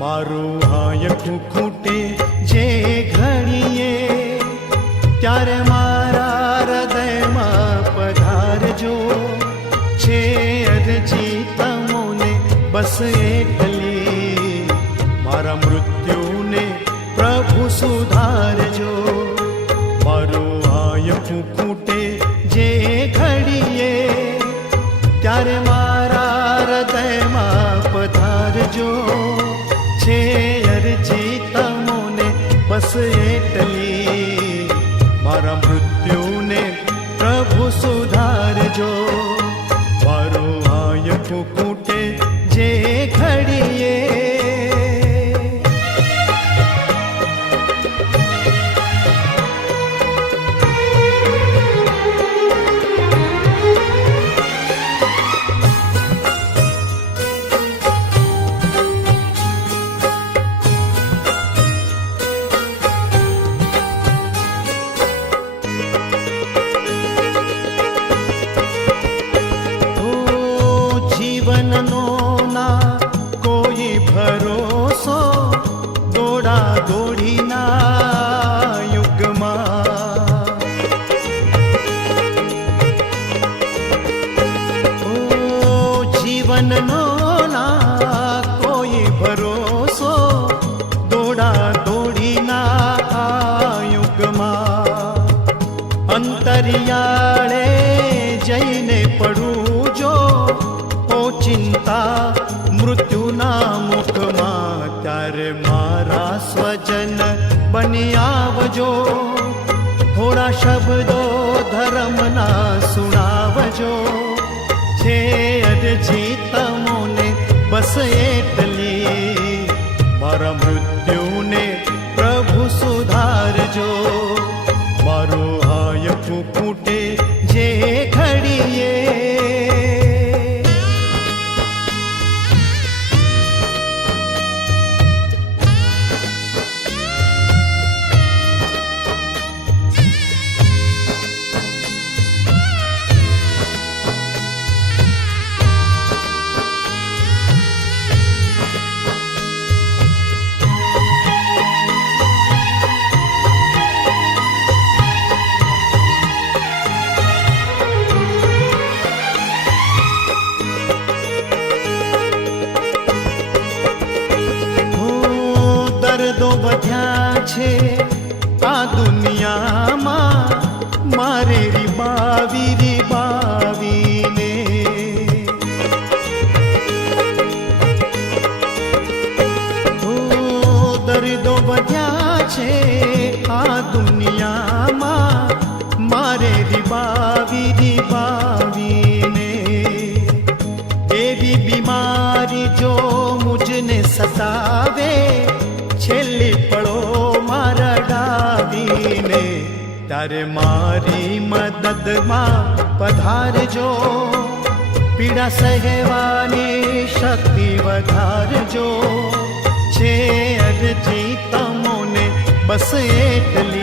મારું હાયકું ખૂટે જે ઘડીએ, ત્યારે મારા હૃદયમાં પધારજો. છે અરજી તમોને બસ એટલી, મારા મૃત્યુને પ્રભુ સુધારજો. મારું હાયકું ખૂટે જે ઘડીએ, ત્યારે મારા હૃદયમાં પધારજો. છે અરજી તમોને બસ એટલી, મારા મૃત્યુને પ્રભુ સુધારજો. મારું હાયકું ખૂટે જે ઘડીએ. જીવનનો ના કોઈ ભરોસો, દોડા દોડીના યુગમાં. જીવનનો ના કોઈ ભરોસો, દોડા દોડીના યુગમાં. અંતરિયાળે જઈને પડું જો ચિંતા મૃત્યુના મુખમાં, ત્યારે મારા સ્વજન બની આવજો. થોડા શબ્દો ધર્મના સુણાવજો. છે અરજી તમોને બસ એટલી, મારા મૃત્યુને પ્રભુ સુધારજો. મારું હાયકું ખૂટે જે ઘડીએ. દર્દો વધ્યા છે આ દુનિયામાં, મારે રીબાવીને. દર્દો વધ્યા છે આ દુનિયામાં, મારે રીબાવીને. એવી બીમારી જો મુજને સતાવે, છેલ્લી પળો મારા ડાવીને, ત્યારે મારી મદદમાં પધારજો. પીડા સહેવાની શક્તિ વધારજો. છે અરજી તમોને બસ એટલી,